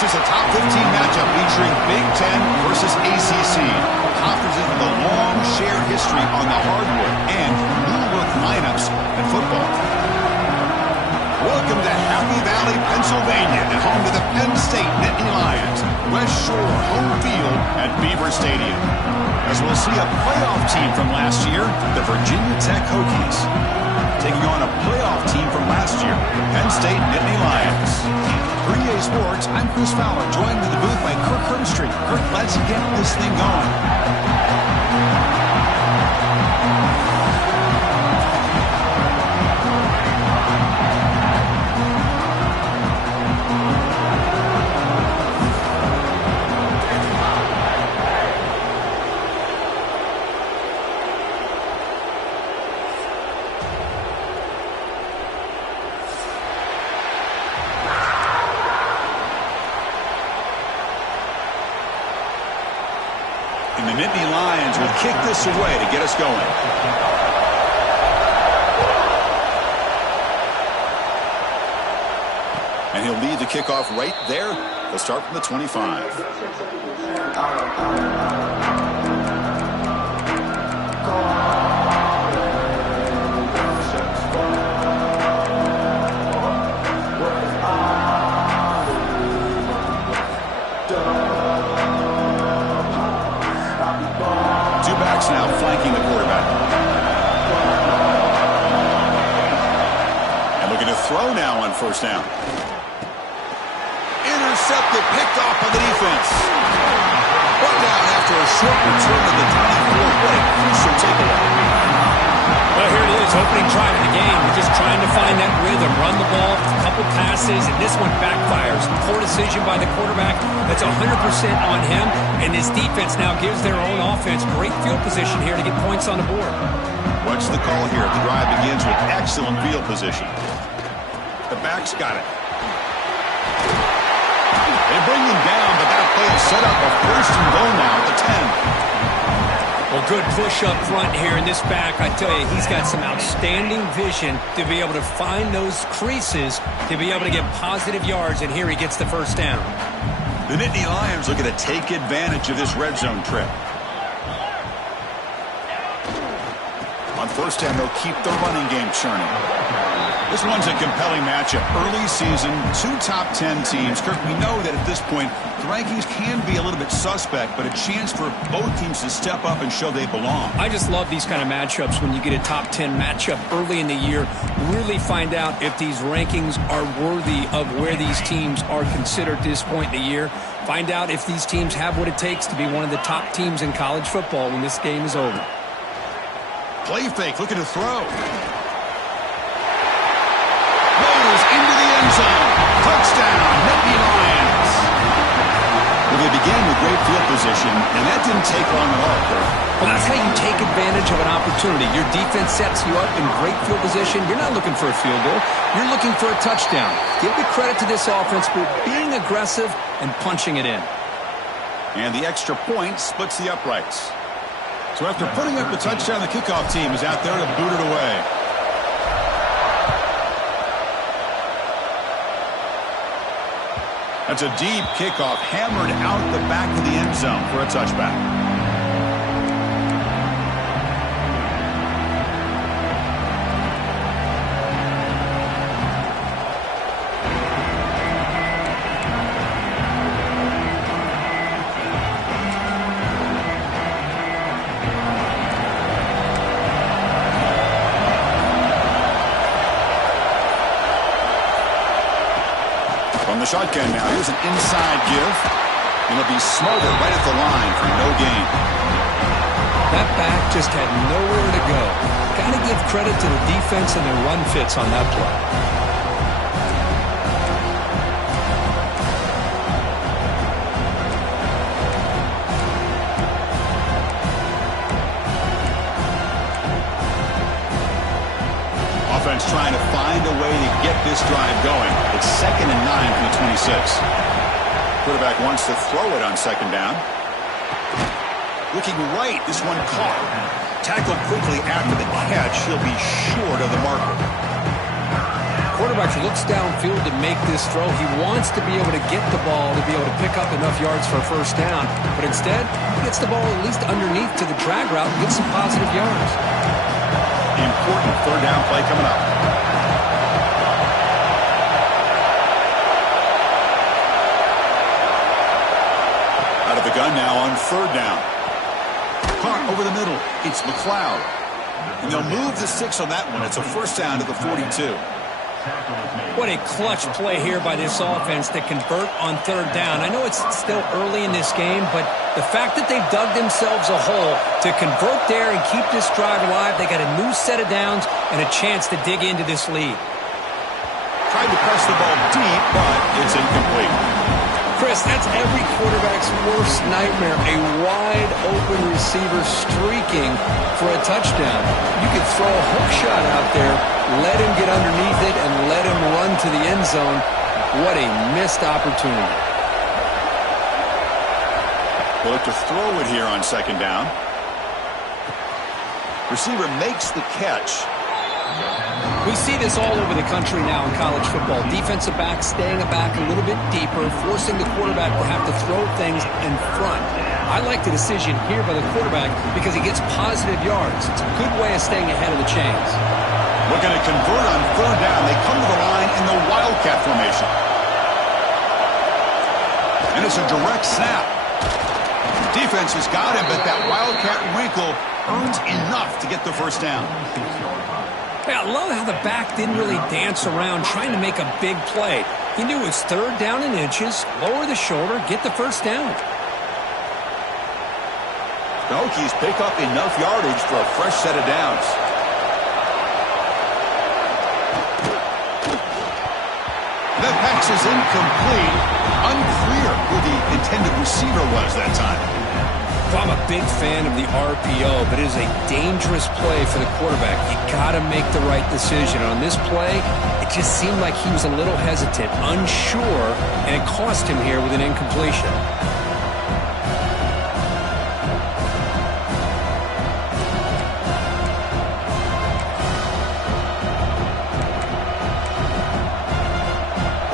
This is a top 15 matchup featuring Big Ten versus ACC. Conferences with a long shared history on the hardwood and new-look lineups in football. Welcome to Happy Valley, Pennsylvania, and home to the Penn State Nittany Lions. West Shore home field at Beaver Stadium. As we'll see a playoff team from last year, the Virginia Tech Hokies, taking on a playoff team from last year, Penn State Nittany Lions. For EA Sports, I'm Chris Fowler, joined in the booth by Kirk Herbstreit. Kirk, let's get this thing going. And the Nittany Lions will kick this away to get us going. And he'll lead the kickoff right there. He'll start from the 25. Now flanking the quarterback. And looking to throw now on first down. Intercepted, picked off by the defense. Brought down after a short return to the 24. What a crucial takeaway. Well, here it is, opening drive of the game. We're just trying to find that rhythm, run the ball, a couple passes, and this one backfires. Poor decision by the quarterback. That's 100% on him, and this defense now gives their own offense great field position here to get points on the board. What's the call here? The drive begins with excellent field position. The back's got it. They bring him down, but that play is set up a first and goal now at the 10. Well, good push up front here in this back. I tell you, he's got some outstanding vision to be able to find those creases, to be able to get positive yards, and here he gets the first down. The Nittany Lions looking to take advantage of this red zone trip. On first down, they'll keep the running game churning. This one's a compelling matchup. Early season, two top 10 teams. Kirk, we know that at this point, the rankings can be a little bit suspect, but a chance for both teams to step up and show they belong. I just love these kind of matchups when you get a top 10 matchup early in the year. Really find out if these rankings are worthy of where these teams are considered at this point in the year. Find out if these teams have what it takes to be one of the top teams in college football when this game is over. Play fake, looking to throw. Into the end zone. Touchdown, Nittany Lions. Well, they began with great field position, and that didn't take long at all, Kirk. Well, that's how you take advantage of an opportunity. Your defense sets you up in great field position. You're not looking for a field goal. You're looking for a touchdown. Give the credit to this offense for being aggressive and punching it in. And the extra point splits the uprights. So after putting up the touchdown, the kickoff team is out there to boot it away. That's a deep kickoff, hammered out the back of the end zone for a touchback. From the shotgun now, here's an inside give, and he'll be smothered right at the line for no gain. That back just had nowhere to go. Got to give credit to the defense and their run fits on that play. Offense trying to find a way to get this drive going. It's 2nd and 9 from the 26. Quarterback wants to throw it on 2nd down. Looking right, this one caught. Tackled quickly after the catch. He'll be short of the marker. quarterback looks downfield to make this throw. He wants to be able to get the ball to be able to pick up enough yards for a first down. But instead, he gets the ball at least underneath to the drag route and gets some positive yards. Important third down play coming up. Out of the gun now on third down. Caught over the middle. It's McLeod. And they'll move the 6 on that one. It's a first down to the 42. What a clutch play here by this offense to convert on third down. I know it's still early in this game, but the fact that they've dug themselves a hole to convert there and keep this drive alive, they got a new set of downs and a chance to dig into this lead. Tried to press the ball deep, but it's incomplete. Chris, that's every quarterback's worst nightmare, a wide-open receiver streaking for a touchdown. You could throw a hook shot out there, let him get underneath it, and let him run to the end zone. What a missed opportunity. They'll look to throw it here on second down. Receiver makes the catch. We see this all over the country now in college football. Defensive backs staying back a little bit deeper, forcing the quarterback to have to throw things in front. I like the decision here by the quarterback because he gets positive yards. It's a good way of staying ahead of the chains. We're going to convert on third down. They come to the line in the Wildcat formation. And it's a direct snap. Defense has got him, but that Wildcat wrinkle earns enough to get the first down. I love how the back didn't really dance around trying to make a big play. He knew it was third down in inches, lower the shoulder, get the first down. The Hokies pick up enough yardage for a fresh set of downs. That pass is incomplete. Unclear who the intended receiver was that time. Well, I'm a big fan of the RPO, but it is a dangerous play for the quarterback. You got to make the right decision. On this play, it just seemed like he was a little hesitant, unsure, and it cost him here with an incompletion.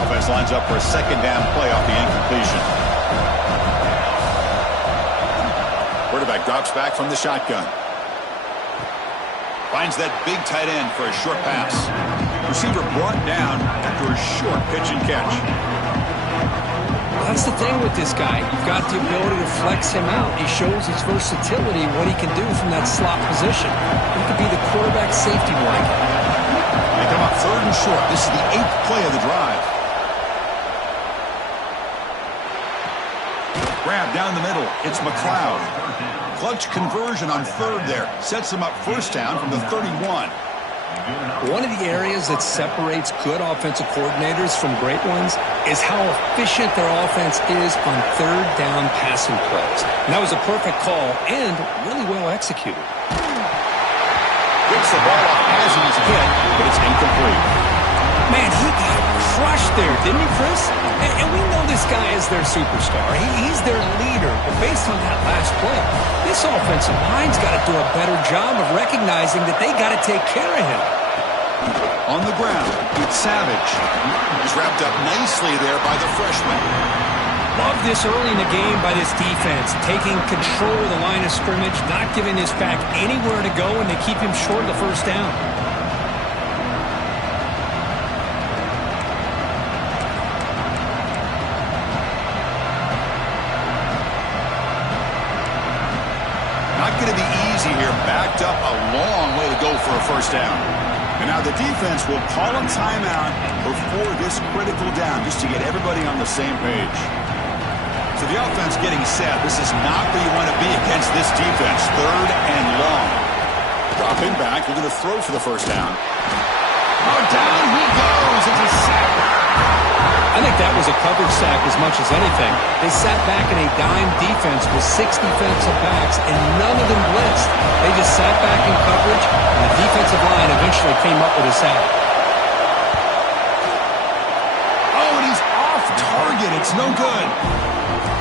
Offense lines up for a second down play off the incompletion. Quarterback drops back from the shotgun. Finds that big tight end for a short pass. Receiver brought down after a short pitch and catch. Well, that's the thing with this guy. You've got the ability to flex him out. He shows his versatility, what he can do from that slot position. He could be the quarterback safety blanket. They come up third and short. This is the 8th play of the drive. Grab down the middle. It's McLeod. Clutch conversion on third there. Sets him up first down from the 31. One of the areas that separates good offensive coordinators from great ones is how efficient their offense is on third down passing plays. And that was a perfect call and really well executed. Gets the ball off as he's hit, but it's incomplete. Man, he got crushed there, didn't he, Chris? And we know this guy is their superstar. He's their leader. But based on that last play, this offensive line's got to do a better job of recognizing that they got to take care of him. On the ground, it's Savage. He's wrapped up nicely there by the freshman. Love this early in the game by this defense, taking control of the line of scrimmage, not giving this back anywhere to go, and they keep him short of the first down. Going to be easy here. Backed up a long way to go for a first down. And now the defense will call a timeout before this critical down just to get everybody on the same page. So the offense getting set. This is not where you want to be against this defense. Third and long. Dropping back. We're going to throw for the first down. Oh, down he goes. It's a sack. I think that was a coverage sack as much as anything. They sat back in a dime defense with 6 defensive backs, and none of them blitzed. They just sat back in coverage, and the defensive line eventually came up with a sack. Oh, and he's off target. It's no good.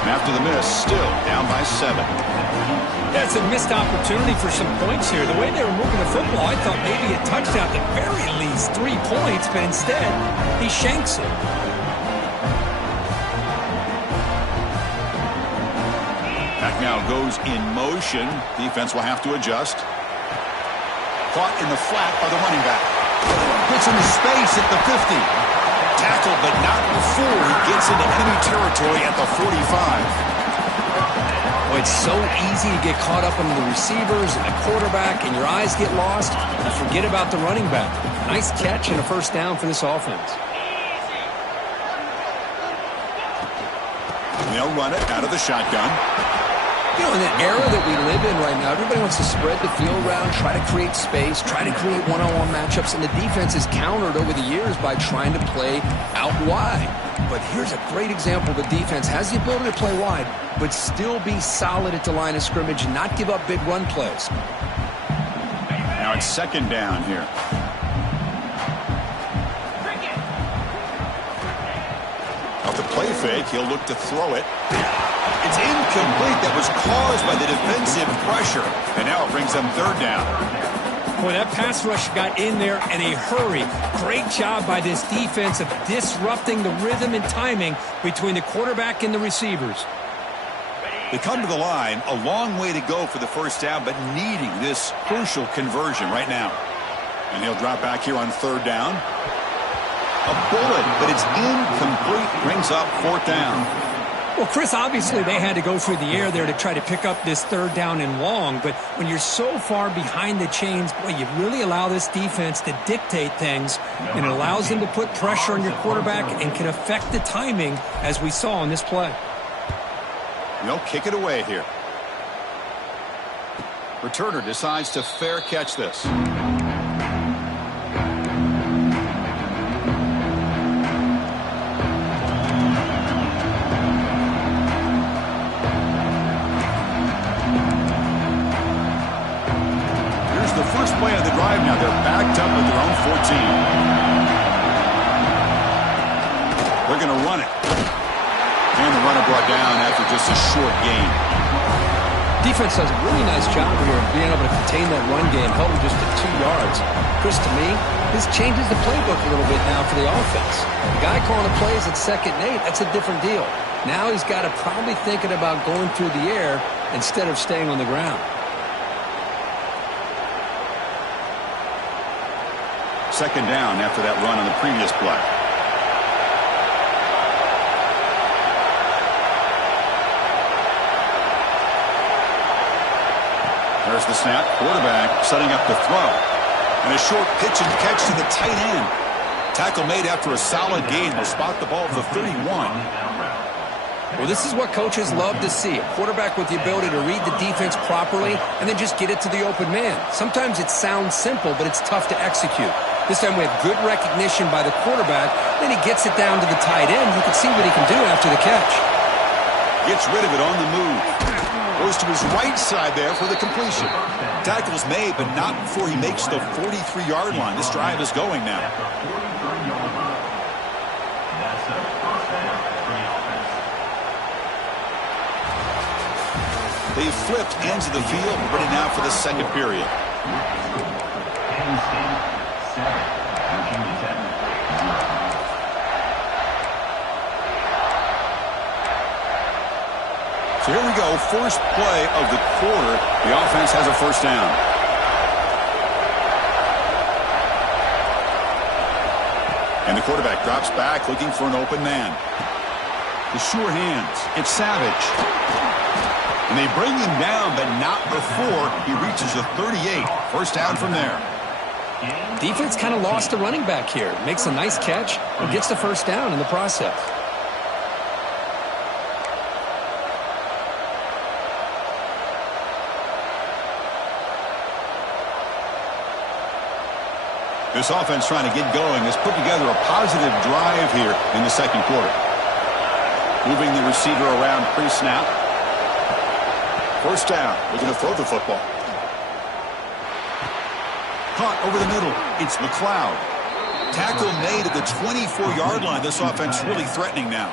And after the miss, still down by 7. That's a missed opportunity for some points here. The way they were moving the football, I thought maybe a touchdown, at the very least 3 points, but instead, he shanks it. Pack now goes in motion. Defense will have to adjust. Caught in the flat by the running back. Gets into space at the 50. Tackled, but not before he gets into enemy territory at the 45. Well, it's so easy to get caught up in the receivers and the quarterback, and your eyes get lost, and forget about the running back. Nice catch and a first down for this offense. They'll run it out of the shotgun. You know, in the era that we live in right now, everybody wants to spread the field around, try to create space, try to create one-on-one matchups, and the defense is countered over the years by trying to play out wide. But here's a great example. The defense has the ability to play wide, but still be solid at the line of scrimmage and not give up big run plays. Now it's second down here. Off the play fake, he'll look to throw it. It's incomplete. That was caused by the defensive pressure. And now it brings them third down. Boy, that pass rush got in there in a hurry. Great job by this defense of disrupting the rhythm and timing between the quarterback and the receivers. They come to the line, a long way to go for the first down, but needing this crucial conversion right now. And he'll drop back here on third down. A bullet, but it's incomplete. Brings up fourth down. Well, Chris, obviously they had to go through the air there to try to pick up this third down and long, but when you're so far behind the chains, boy, you really allow this defense to dictate things, and it allows them to put pressure on your quarterback and can affect the timing, as we saw on this play. They'll kick it away here. Returner decides to fair catch this. First play of the drive now. They're backed up at their own 14. They're going to run it. And the runner brought down after just a short gain. Defense does a really nice job here of being able to contain that run game, held him just to 2 yards. Chris, to me, this changes the playbook a little bit now for the offense. The guy calling the plays at 2nd and 8, that's a different deal. Now he's got to probably thinking about going through the air instead of staying on the ground. Second down after that run on the previous play. There's the snap. Quarterback setting up the throw. And a short pitch and catch to the tight end. Tackle made after a solid gain. They'll spot the ball at the 31. Well, this is what coaches love to see. A quarterback with the ability to read the defense properly and then just get it to the open man. Sometimes it sounds simple, but it's tough to execute. This time we have good recognition by the quarterback. Then he gets it down to the tight end. You can see what he can do after the catch. Gets rid of it on the move. Goes to his right side there for the completion. Tackle's made, but not before he makes the 43-yard line. This drive is going now. They've flipped ends of the field, ready now for the second period. So here we go, first play of the quarter. The offense has a first down. And the quarterback drops back looking for an open man. The sure hands. It's Savage. And they bring him down, but not before he reaches the 38. First down from there. Defense kind of lost a running back here. Makes a nice catch and gets the first down in the process. This offense trying to get going has put together a positive drive here in the second quarter. Moving the receiver around pre-snap. First down. They're going to throw the football. Caught over the middle. It's McLeod. Tackle made at the 24-yard line. This offense really threatening now.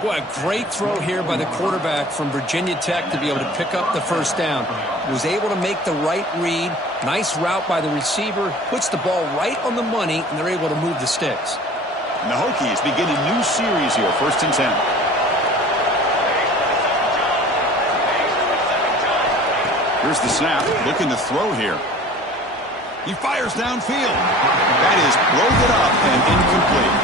Boy, a great throw here by the quarterback from Virginia Tech to be able to pick up the first down. Was able to make the right read. Nice route by the receiver. Puts the ball right on the money, and they're able to move the sticks. And the Hokies begin a new series here. 1st and 10. Here's the snap. Looking to throw here. He fires downfield. That is broken up and incomplete.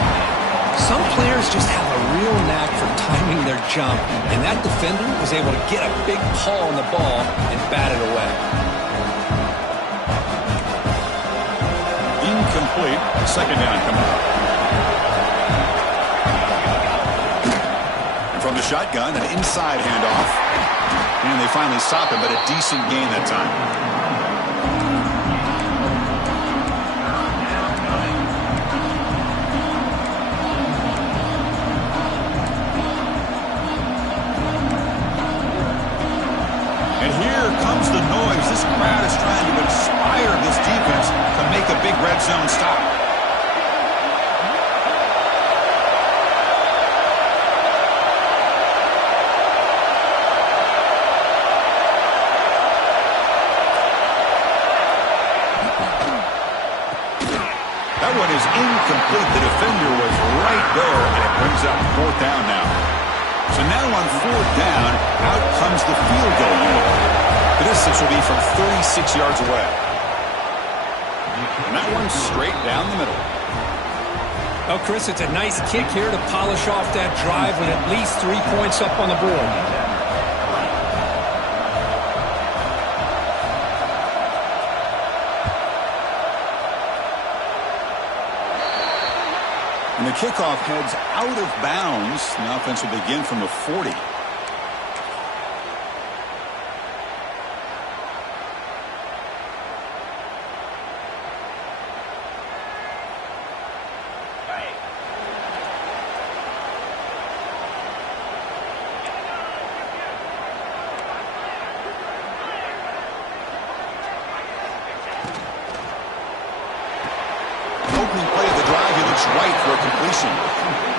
Some players just have a real knack for timing their jump, and that defender was able to get a big paw on the ball and bat it away. Incomplete. 2nd down coming up. And from the shotgun, an inside handoff. And they finally stop him, but a decent gain that time. The noise. This crowd is trying to inspire this defense to make a big red zone stop. That one is incomplete. The defender was right there, and it brings up 4th down now. So now on 4th down, out comes the field goal unit. The distance will be from 36 yards away. And that one's straight down the middle. Oh, Chris, it's a nice kick here to polish off that drive with at least 3 points up on the board. And the kickoff heads out of bounds. The offense will begin from the 40. Right for a completion.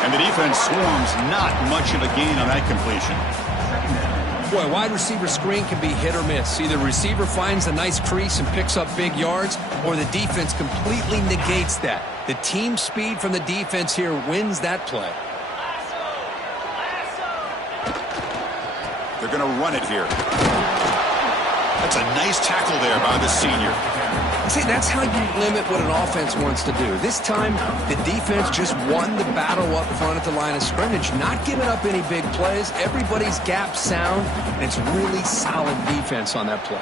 And the defense swarms, not much of a gain on that completion. Boy, wide receiver screen can be hit or miss. Either receiver finds a nice crease and picks up big yards, or the defense completely negates that. The team speed from the defense here wins that play. They're going to run it here. That's a nice tackle there by the senior. See, that's how you limit what an offense wants to do. This time, the defense just won the battle up front at the line of scrimmage, not giving up any big plays. Everybody's gap sound, and it's really solid defense on that play.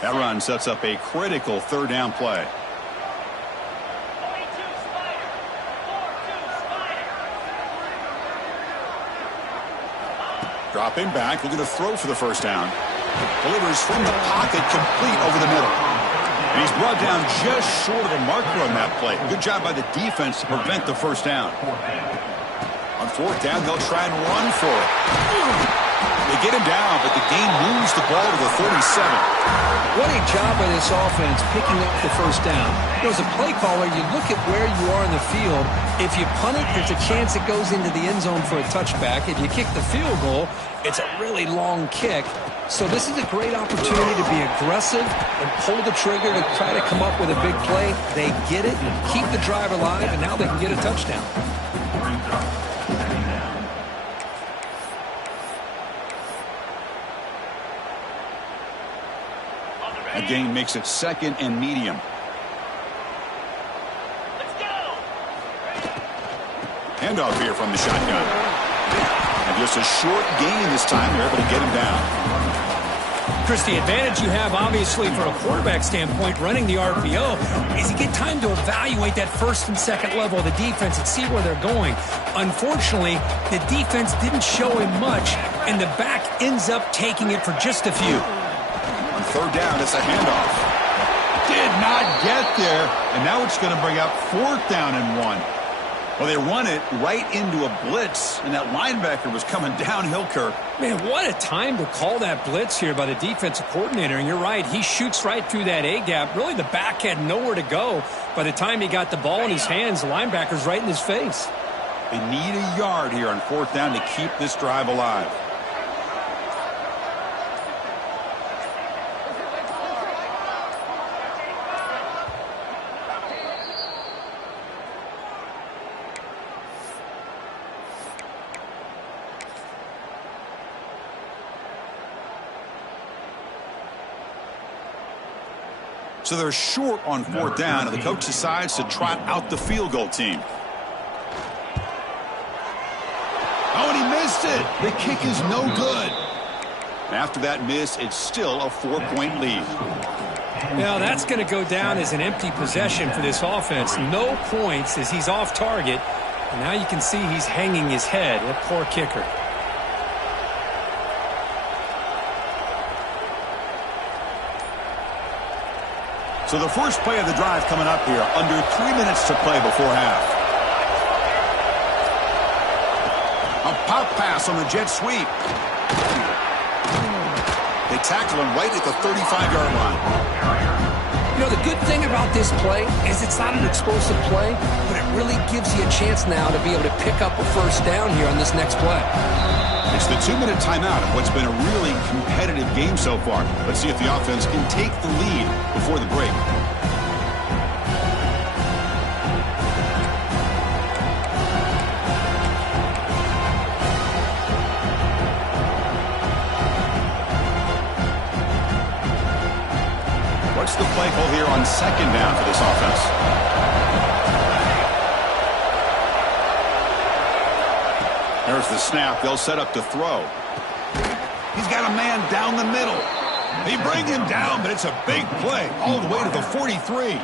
That run sets up a critical 3rd down play. Dropping back, looking to throw for the 1st down. Delivers from the pocket, complete over the middle. And he's brought down just short of a marker on that play. Good job by the defense to prevent the 1st down. On 4th down, they'll try and run for it. They get him down, but the game moves the ball to the 37. What a job by this offense picking up the 1st down. As a play caller, you look at where you are in the field. If you punt it, there's a chance it goes into the end zone for a touchback. If you kick the field goal, it's a really long kick. So this is a great opportunity to be aggressive and pull the trigger to try to come up with a big play. They get it, keep the drive alive, and now they can get a touchdown. A gain makes it 2nd and medium. Let's go. Handoff here from the shotgun. And just a short gain this time. They're able to get him down. Chris, the advantage you have, obviously, from a quarterback standpoint, running the RPO, is you get time to evaluate that 1st and 2nd level of the defense and see where they're going. Unfortunately, the defense didn't show him much, and the back ends up taking it for just a few. On 3rd down, it's a handoff. Did Did not get there, and now it's going to bring up 4th down and 1. Well, they run it right into a blitz, and that linebacker was coming downhill, Kirk. Man, what a time to call that blitz here by the defensive coordinator. And you're right, he shoots right through that A-gap. Really, the back had nowhere to go. By the time he got the ball in his hands, the linebacker's right in his face. They need a yard here on 4th down to keep this drive alive. So they're short on 4th down, and the coach decides to trot out the field goal team. Oh, and he missed it. The kick is no good. After that miss, it's still a 4-point lead. Now, that's going to go down as an empty possession for this offense. No points as he's off target. And now you can see he's hanging his head. That poor kicker. So the first play of the drive coming up here, under 3 minutes to play before half. A pop pass on the jet sweep. They tackle him right at the 35-yard line. You know, the good thing about this play is it's not an explosive play, but it really gives you a chance now to be able to pick up a first down here on this next play. It's the 2-minute timeout of what's been a really competitive game so far. Let's see if the offense can take the lead before the break. What's the play call here on 2nd down for this offense? There's the snap. They'll set up to throw. He's got a man down the middle. They bring him down, but it's a big play all the way to the 43.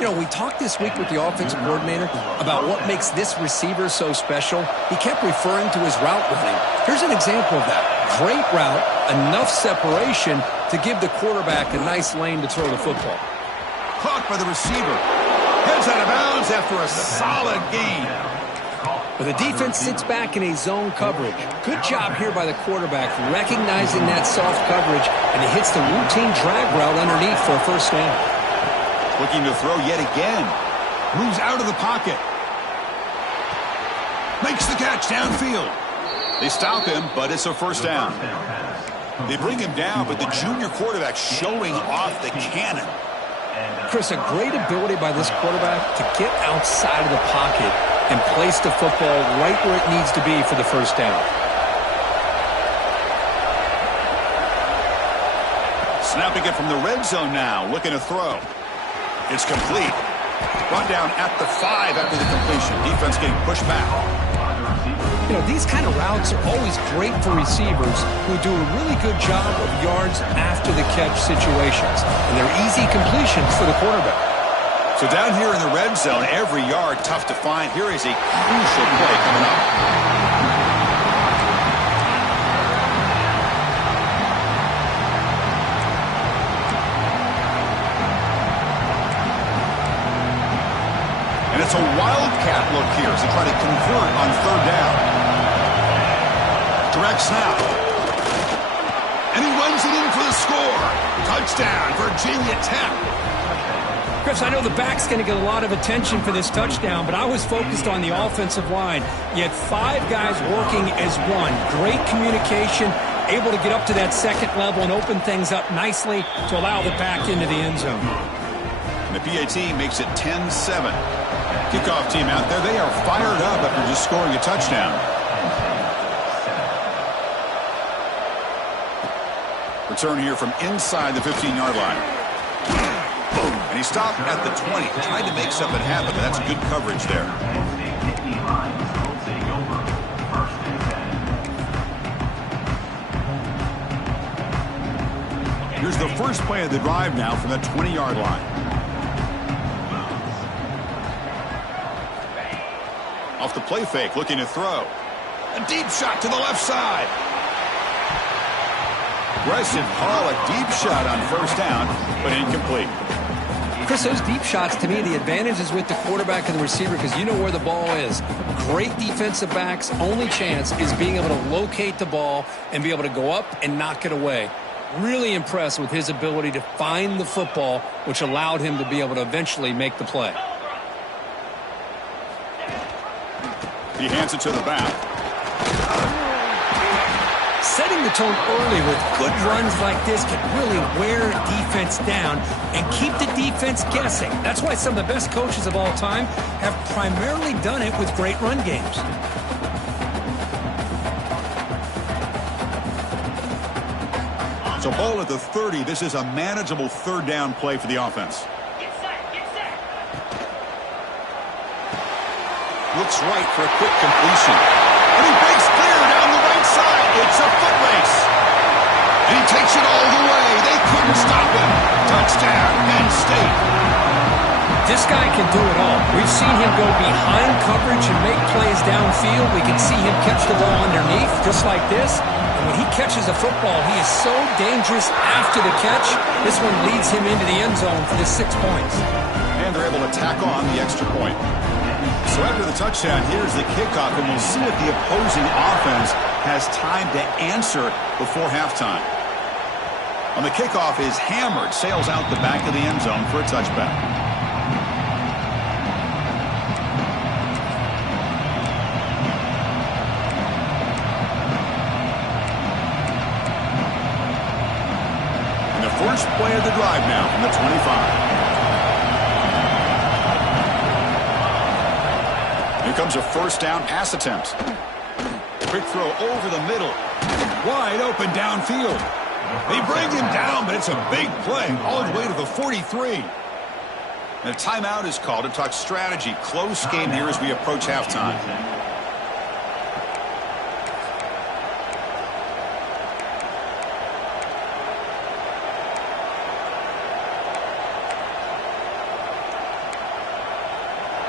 You know, we talked this week with the offensive coordinator about what makes this receiver so special. He kept referring to his route running. Here's an example of that. Great route, enough separation to give the quarterback a nice lane to throw the football. Caught by the receiver. Heads out of bounds after a solid gain. But the defense sits back in a zone coverage. Good job here by the quarterback, recognizing that soft coverage, and he hits the routine drag route underneath for a first down. Looking to throw yet again. Moves out of the pocket. Makes the catch downfield. They stop him, but it's a first down. They bring him down, but the junior quarterback showing off the cannon. Chris, a great ability by this quarterback to get outside of the pocket and place the football right where it needs to be for the first down. Snapping it from the red zone now, looking to throw. It's complete. Brought down at the 5 after the completion. Defense getting pushed back. You know, these kind of routes are always great for receivers who do a really good job of yards after the catch situations. And they're easy completions for the quarterback. So down here in the red zone, every yard tough to find. Here is a crucial play coming up. And it's a wildcat look here as they try to convert on 3rd down. Direct snap. And he runs it in for the score. Touchdown, Virginia Tech. Chris, I know the back's going to get a lot of attention for this touchdown, but I was focused on the offensive line. You had 5 guys working as one. Great communication, able to get up to that second level and open things up nicely to allow the back into the end zone. And the PAT makes it 10-7. Kickoff team out there, they are fired up after just scoring a touchdown. Return here from inside the 15-yard line. And he stopped at the 20, tried to make something happen, but that's good coverage there. Here's the first play of the drive now from the 20-yard line. Off the play fake, looking to throw. A deep shot to the left side. Aggressive call, a deep shot on first down, but incomplete. Chris, those deep shots, to me, the advantage is with the quarterback and the receiver because you know where the ball is. Great defensive backs' only chance is being able to locate the ball and be able to go up and knock it away. Really impressed with his ability to find the football, which allowed him to be able to eventually make the play. He hands it to the back. Setting the tone early with good runs like this can really wear defense down and keep the defense guessing. That's why some of the best coaches of all time have primarily done it with great run games. So ball at the 30. This is a manageable third down play for the offense. Looks right for a quick completion. And he breaks clear down the right side. It's a foot race. And he takes it all the way. They couldn't stop him. Touchdown, Penn State. This guy can do it all. We've seen him go behind coverage and make plays downfield. We can see him catch the ball underneath, just like this. And when he catches a football, he is so dangerous after the catch. This one leads him into the end zone for the 6 points. And they're able to tack on the extra point. So after the touchdown, here's the kickoff, and we'll see if the opposing offense has time to answer before halftime. On the kickoff is hammered, sails out the back of the end zone for a touchback. And the first play of the drive now from the 25. Here comes a first down pass attempt. Quick throw over the middle. Wide open downfield. They bring him down, but it's a big play all the way to the 43. And a timeout is called to talk strategy. Close game here as we approach halftime.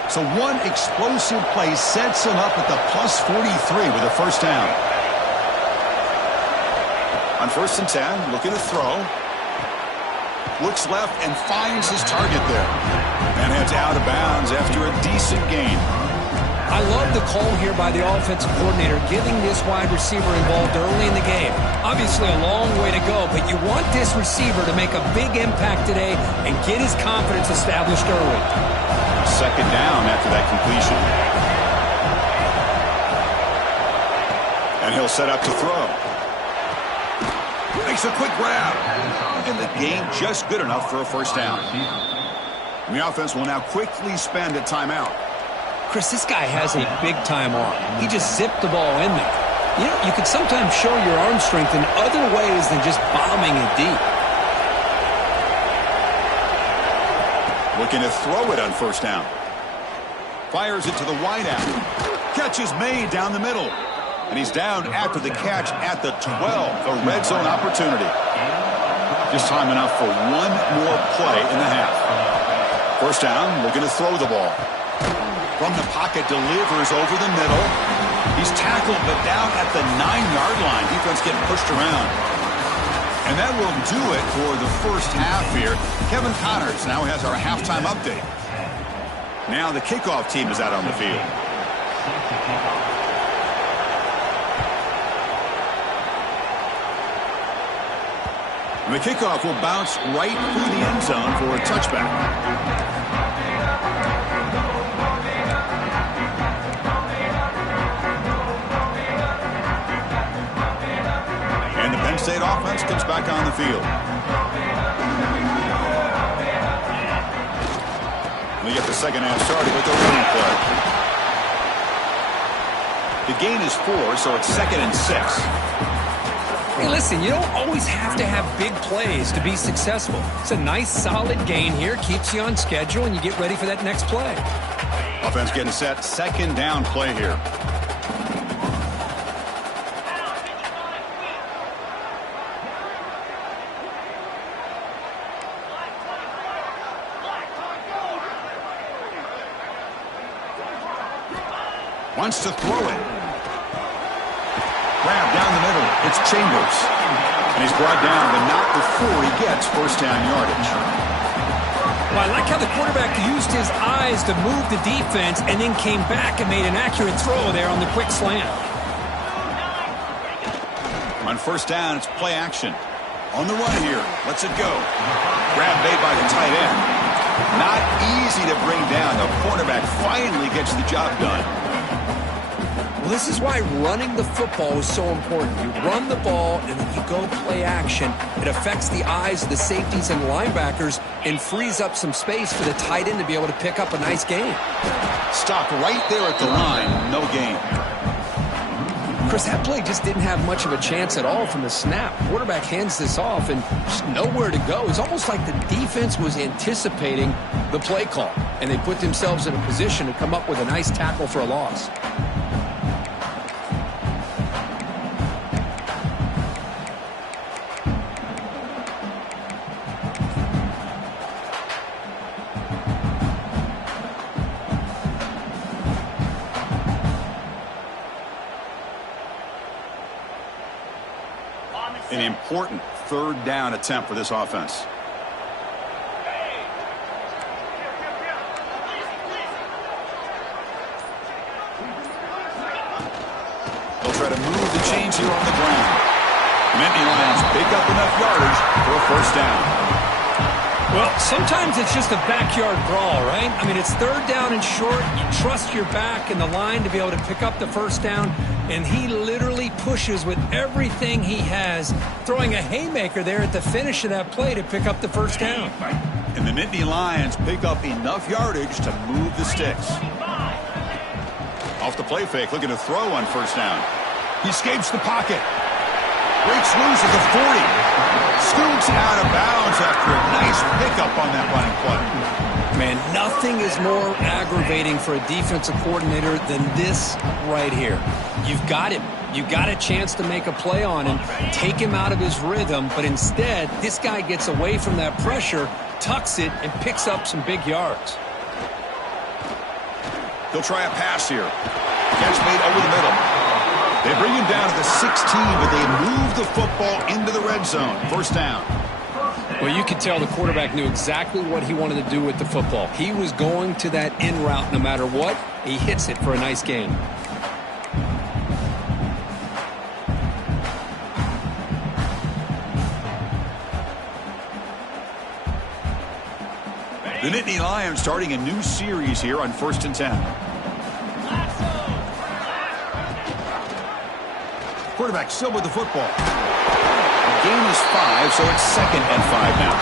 So one explosive play sets him up at the plus 43 with a first down. On 1st and 10, looking to throw. Looks left and finds his target there. And heads out of bounds after a decent gain. I love the call here by the offensive coordinator, giving this wide receiver involved early in the game. Obviously a long way to go, but you want this receiver to make a big impact today and get his confidence established early. Second down after that completion. And he'll set up to throw. Makes a quick grab. And the gain just good enough for a first down. And the offense will now quickly spend a timeout. Chris, this guy has a big-time arm. He just zipped the ball in there. You know, you can sometimes show your arm strength in other ways than just bombing it deep. Looking to throw it on first down. Fires it to the wideout. Catch is made down the middle. And he's down after the catch at the 12. A red zone opportunity. Just time enough for one more play in the half. First down, looking to throw the ball. From the pocket, delivers over the middle. He's tackled, but down at the 9-yard line. Defense getting pushed around. And that will do it for the first half here. Kevin Connors now has our halftime update. Now the kickoff team is out on the field. And the kickoff will bounce right through the end zone for a touchback. And the Penn State offense comes back on the field. We get the second half started with the running play. The gain is 4, so it's 2nd and 6. Hey, listen, you don't always have to have big plays to be successful. It's a nice, solid gain here. Keeps you on schedule, and you get ready for that next play. Offense getting set. Second down play here. Wants to throw it. Grab down the middle. It's Chambers. And he's brought down, but not before he gets first down yardage. Well, I like how the quarterback used his eyes to move the defense and then came back and made an accurate throw there on the quick slant. On first down, it's play action. On the run here. Lets it go. Grab made by the tight end. Not easy to bring down. The cornerback finally gets the job done. Well, this is why running the football is so important. You run the ball and then you go play action. It affects the eyes of the safeties and linebackers and frees up some space for the tight end to be able to pick up a nice gain. Stopped right there at the line. No gain. Chris, that play just didn't have much of a chance at all from the snap. Quarterback hands this off and just nowhere to go. It's almost like the defense was anticipating the play call, and they put themselves in a position to come up with a nice tackle for a loss. An important third down attempt for this offense. They'll try to move the chains here on the ground. Nittany Lions pick up enough yardage for a first down. Well, sometimes it's just a backyard brawl, right? I mean, it's third down and short. You trust your back and the line to be able to pick up the first down, and he literally pushes with everything he has, throwing a haymaker there at the finish of that play to pick up the first down. And the Nittany Lions pick up enough yardage to move the sticks. Off the play fake, looking to throw on first down. He escapes the pocket. Breaks loose at the 40. Scoots out of bounds after a nice pickup on that running play. Man, nothing is more aggravating for a defensive coordinator than this right here. You've got him. You've got a chance to make a play on him, take him out of his rhythm, but instead, this guy gets away from that pressure, tucks it, and picks up some big yards. They'll try a pass here. Catch made over the middle. They bring him down to the 16, but they move the football into the red zone. First down. Well, you could tell the quarterback knew exactly what he wanted to do with the football. He was going to that in route no matter what. He hits it for a nice gain. The Nittany Lions starting a new series here on 1st and 10. Quarterback still with the football. The gain is 5, so it's 2nd and 5 now.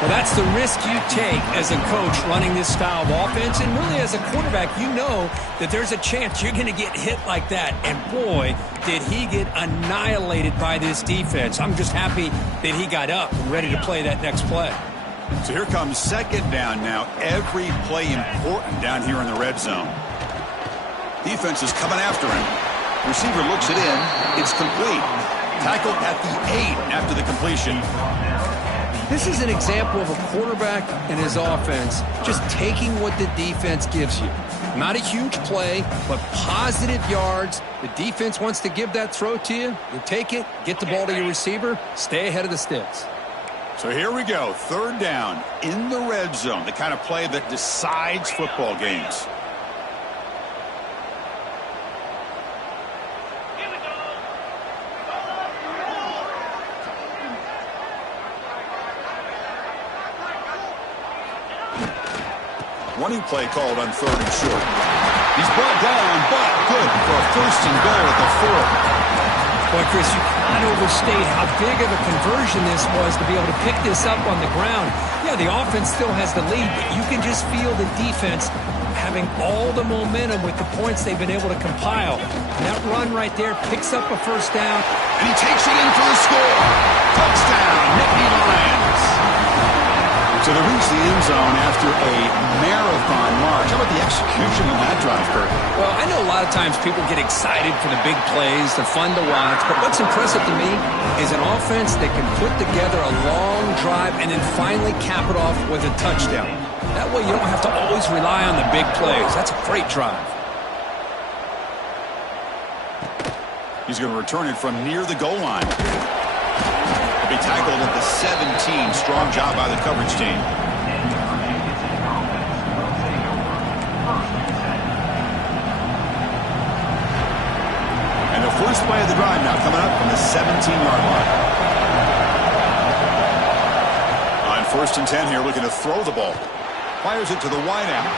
Well, that's the risk you take as a coach running this style of offense. And really as a quarterback, you know that there's a chance you're going to get hit like that. And boy, did he get annihilated by this defense. I'm just happy that he got up and ready to play that next play. So here comes 2nd down now. Every play important down here in the red zone. Defense is coming after him. Receiver looks it in. It's complete. Tackled at the 8 after the completion. This is an example of a quarterback and his offense just taking what the defense gives you. Not a huge play, but positive yards. The defense wants to give that throw to you. You take it, get the ball to your receiver, stay ahead of the sticks. So here we go. 3rd down in the red zone. The kind of play that decides football games. Running play called on 3rd and short. He's brought down, but good for a 1st and goal at the 4. Boy, Chris, you cannot overstate how big of a conversion this was to be able to pick this up on the ground. Yeah, the offense still has the lead, but you can just feel the defense having all the momentum with the points they've been able to compile. And that run right there picks up a first down. And he takes it in for the score. Touchdown, Nittany Lions. So they reach the end zone after a marathon march. How about the execution on that drive, Kurt? Well, I know a lot of times people get excited for the big plays. They're fun to watch. But what's impressive to me is an offense that can put together a long drive and then finally cap it off with a touchdown. That way you don't have to always rely on the big plays. That's a great drive. He's going to return it from near the goal line. He'll be tackled at the 17. Strong job by the coverage team. And the first play of the drive now coming up from the 17-yard line. On 1st and 10 here, looking to throw the ball. Fires it to the wide out.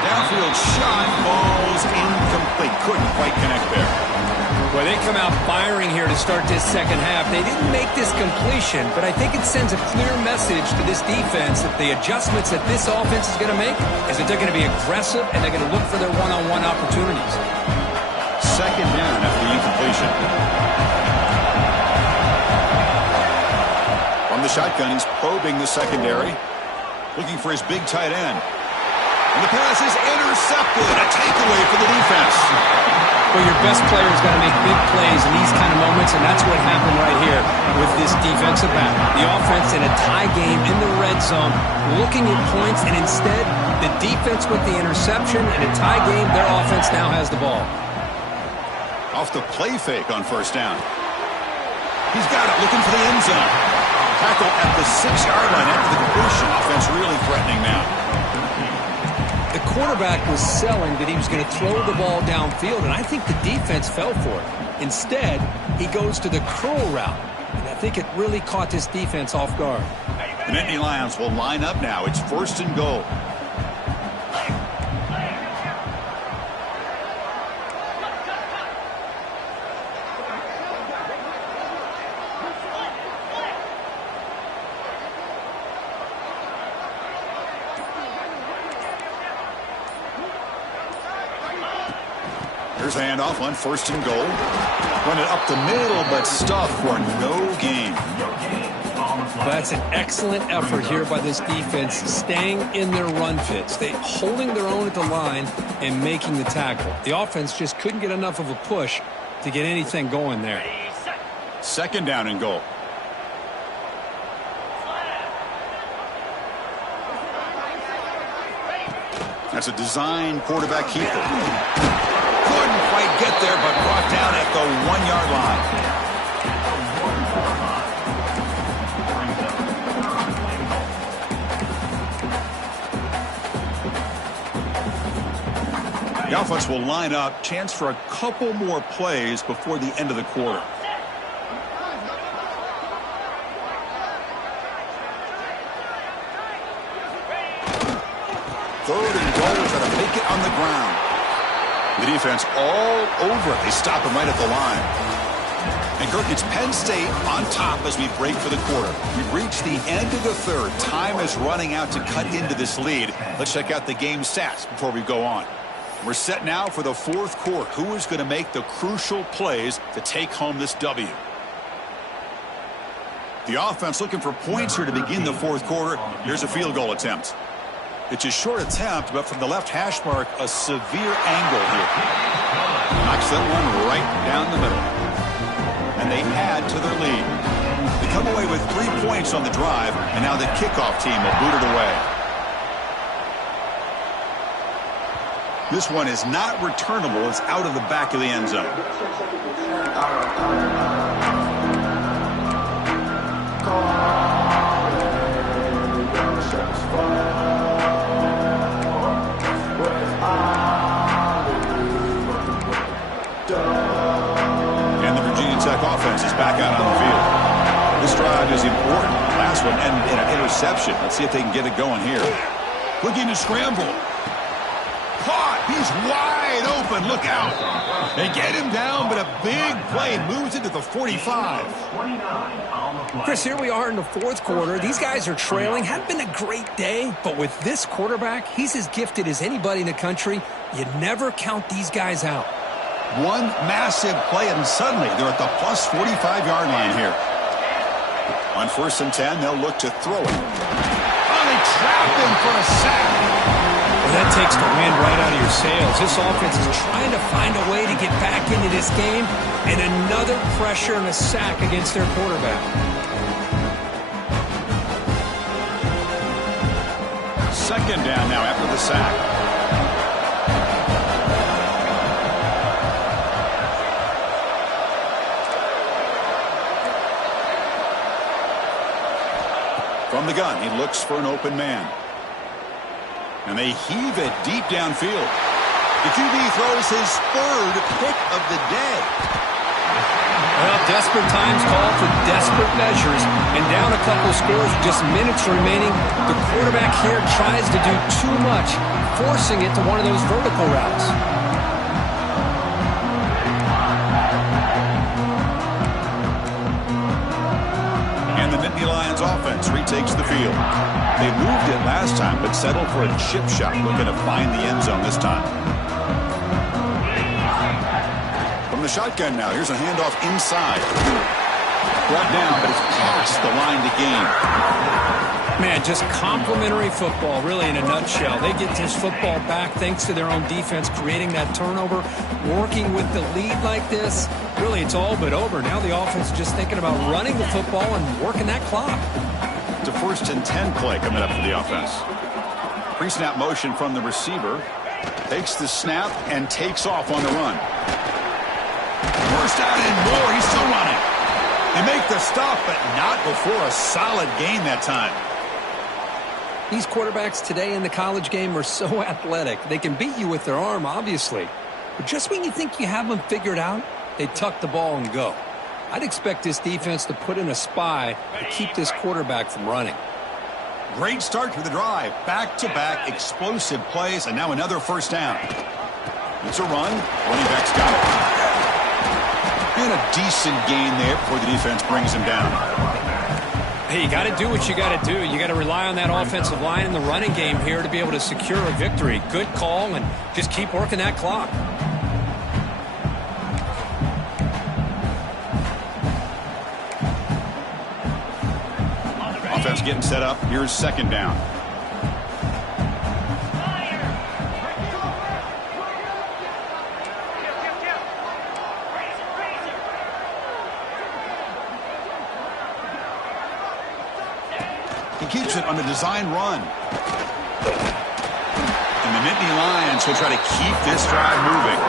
Downfield shot. Ball's incomplete. Couldn't quite connect there. Well, they come out firing here to start this second half. They didn't make this completion, but I think it sends a clear message to this defense that the adjustments that this offense is going to make is that they're going to be aggressive and they're going to look for their one-on-one opportunities. Second down after the incompletion. From the shotgun, he's probing the secondary. Looking for his big tight end. And the pass is intercepted. A takeaway for the defense. Well, your best player has got to make big plays in these kind of moments, and that's what happened right here with this defensive back. The offense in a tie game in the red zone, looking at points, and instead, the defense with the interception. In a tie game, their offense now has the ball. Off the play fake on 1st down. He's got it, looking for the end zone. Tackle at the 6-yard line after the completion. Offense really threatening now. The quarterback was selling that he was going to throw the ball downfield, and I think the defense fell for it. Instead, he goes to the curl route, and I think it really caught this defense off guard. The Nittany Lions will line up now. It's 1st and goal. Here's a handoff on 1st and goal. Run it up the middle, but stuffed for no gain. That's an excellent effort here by this defense, staying in their run fits. They holding their own at the line and making the tackle. The offense just couldn't get enough of a push to get anything going there. 2nd down and goal. That's a design quarterback keeper. Couldn't quite get there, but brought down at the 1-yard line. The offense will line up. Chance for a couple more plays before the end of the quarter. Third and goal. Trying to make it on the ground. The defense all over it. They stop him right at the line. And Kirk, it's Penn State on top as we break for the quarter. We've reached the end of the third. Time is running out to cut into this lead. Let's check out the game stats before we go on. We're set now for the 4th quarter. Who is going to make the crucial plays to take home this W? The offense looking for points here to begin the 4th quarter. Here's a field goal attempt. It's a short attempt, but from the left hash mark, a severe angle here. Knocks that one right down the middle. And they add to their lead. They come away with 3 points on the drive, and now the kickoff team will boot it away. This one is not returnable. It's out of the back of the end zone. Offense is back out on the field. This drive is important. Last one ended in an interception. Let's see if they can get it going here. Looking to scramble. Caught. He's wide open. Look out. They get him down, but a big play moves into the 45. Chris, here we are in the 4th quarter. These guys are trailing. Hadn't been a great day, but with this quarterback, he's as gifted as anybody in the country. You never count these guys out. One massive play, and suddenly they're at the plus 45-yard line here. On 1st and 10, they'll look to throw it. Oh, they trapped him for a sack. Well, that takes the wind right out of your sails. This offense is trying to find a way to get back into this game, and another pressure and a sack against their quarterback. 2nd down now after the sack. From the gun, he looks for an open man. And they heave it deep downfield. The QB throws his third pick of the day. Well, desperate times call for desperate measures. And down a couple scores, just minutes remaining. The quarterback here tries to do too much, forcing it to one of those vertical routes. And the Nittany Lions offense retakes the field. They moved it last time, but settled for a chip shot, looking to find the end zone this time. From the shotgun now, here's a handoff inside. Brought down, but it's past the line to gain. Man, just complimentary football, really, in a nutshell. They get this football back thanks to their own defense, creating that turnover, working with the lead like this. Really, it's all but over. Now the offense is just thinking about running the football and working that clock. It's a 1st and 10 play coming up for the offense. Pre-snap motion from the receiver. Takes the snap and takes off on the run. First down and more. He's still running. They make the stop, but not before a solid gain that time. These quarterbacks today in the college game are so athletic. They can beat you with their arm, obviously. But just when you think you have them figured out, they tuck the ball and go. I'd expect this defense to put in a spy to keep this quarterback from running. Great start to the drive. Back-to-back explosive plays, and now another first down. It's a run. Running back's got it. And a decent gain there before the defense brings him down. Hey, you got to do what you got to do. You got to rely on that offensive line in the running game here to be able to secure a victory. Good call, and just keep working that clock. Offense getting set up. Here's second down. He keeps it on the design run. And the Nittany Lions will try to keep this drive moving.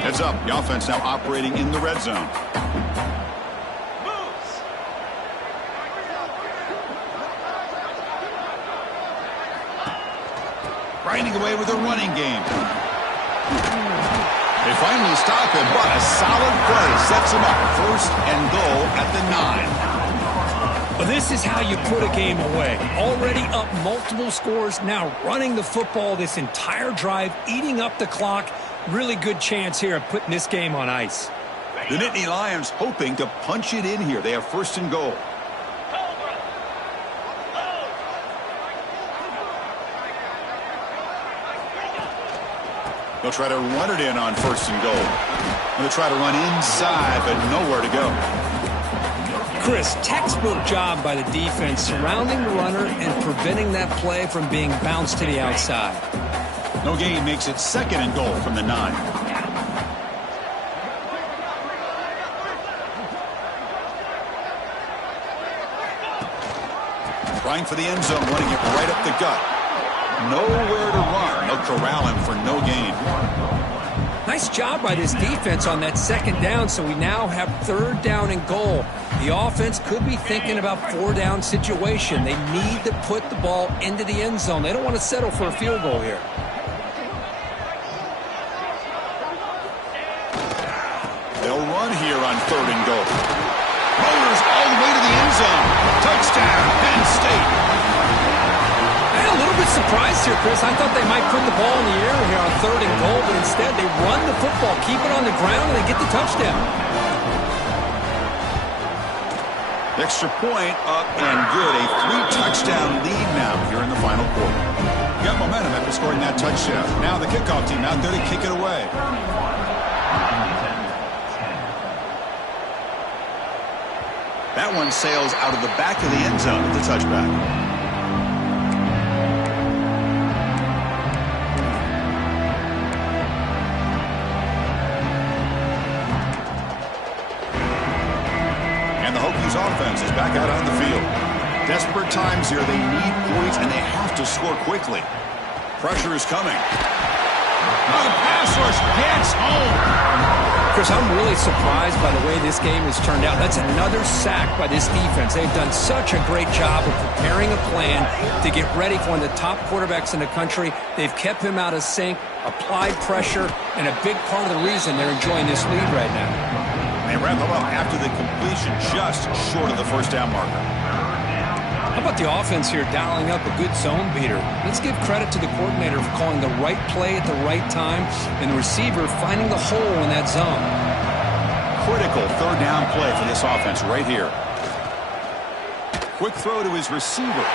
Heads up, the offense now operating in the red zone. Grinding away with a running game. They finally stop him, but a solid play sets him up. 1st and goal at the 9. Well, this is how you put a game away. Already up multiple scores, now running the football this entire drive, eating up the clock. Really good chance here of putting this game on ice. The Nittany Lions hoping to punch it in here. They have 1st and goal. They'll try to run it in on 1st and goal. They'll try to run inside, but nowhere to go. Chris, textbook job by the defense surrounding the runner and preventing that play from being bounced to the outside. No gain makes it 2nd and goal from the 9. Trying for the end zone, running it right up the gut. Nowhere to run. They'll corral him for no gain. Nice job by this defense on that 2nd down, so we now have 3rd down and goal. The offense could be thinking about 4-down situation. They need to put the ball into the end zone. They don't want to settle for a field goal here. They'll run here on 3rd and goal. Rollers all the way to the end zone. Touchdown, Penn State. I'm a little bit surprised here, Chris. I thought they might put the ball in the air here on 3rd and goal, but instead they run the football, keep it on the ground, and they get the touchdown. Extra point up and good. A 3-touchdown lead now here in the final quarter. Got momentum after scoring that touchdown. Now the kickoff team out there to kick it away. That one sails out of the back of the end zone with the touchback. Offense is back out on the field. Desperate times here. They need points, and they have to score quickly. Pressure is coming. Oh, the pass rush gets home. Chris, I'm really surprised by the way this game has turned out. That's another sack by this defense. They've done such a great job of preparing a plan to get ready for one of the top quarterbacks in the country. They've kept him out of sync, applied pressure, and a big part of the reason they're enjoying this lead right now. They wrap him up after the completion, just short of the first down marker. How about the offense here dialing up a good zone beater? Let's give credit to the coordinator for calling the right play at the right time and the receiver finding the hole in that zone. Critical third down play for this offense right here. Quick throw to his receiver.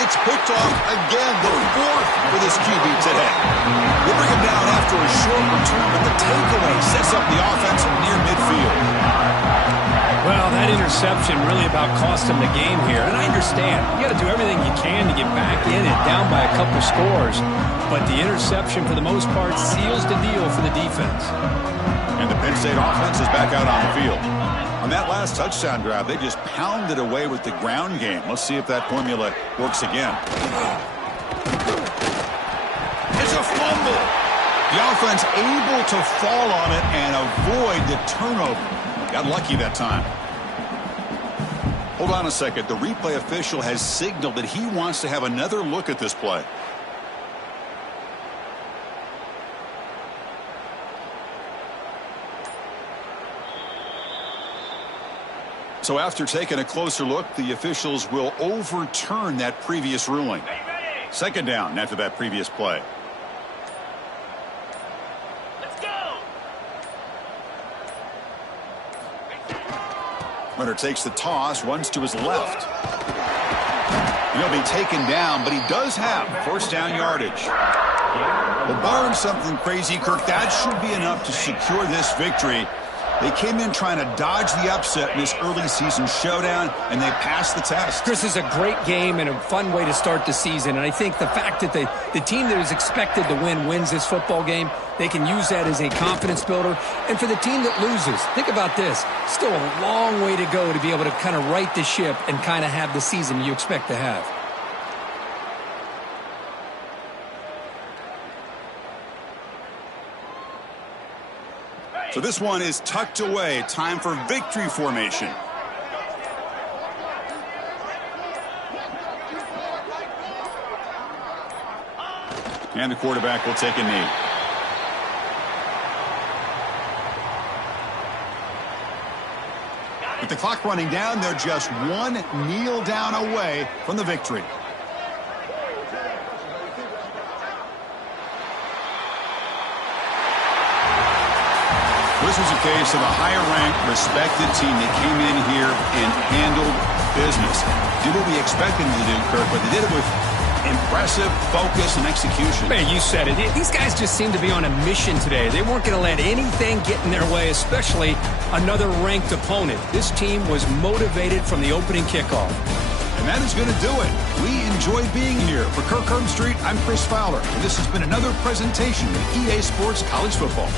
It's picked off again, the fourth for this QB today. They bring him down after a short return, but the takeaway sets up the offense near midfield. Well, that interception really about cost him the game here. And I understand. You got to do everything you can to get back in and down by a couple scores. But the interception, for the most part, seals the deal for the defense. And the Penn State offense is back out on the field. On that last touchdown drive, they just pounded away with the ground game. Let's see if that formula works again. It's a fumble. The offense able to fall on it and avoid the turnover. Got lucky that time. Hold on a second. The replay official has signaled that he wants to have another look at this play. So after taking a closer look, the officials will overturn that previous ruling. Second down after that previous play. Runner takes the toss, runs to his left. He'll be taken down, but he does have first down yardage. Well, barring something crazy, Kirk, that should be enough to secure this victory. They came in trying to dodge the upset in this early season showdown, and they passed the test. Chris, is a great game and a fun way to start the season. And I think the fact that the team that is expected to win wins this football game, they can use that as a confidence builder. And for the team that loses, think about this. Still a long way to go to be able to kind of right the ship and kind of have the season you expect to have. So this one is tucked away. Time for victory formation. And the quarterback will take a knee. With the clock running down, they're just one kneel down away from the victory. This was a case of a higher-ranked, respected team that came in here and handled business. Did what we expected them to do, Kirk, but they did it with impressive focus and execution. Man, you said it. These guys just seem to be on a mission today. They weren't going to let anything get in their way, especially another ranked opponent. This team was motivated from the opening kickoff. And that is going to do it. We enjoyed being here. For Kirk Street, I'm Chris Fowler, and this has been another presentation of EA Sports College Football.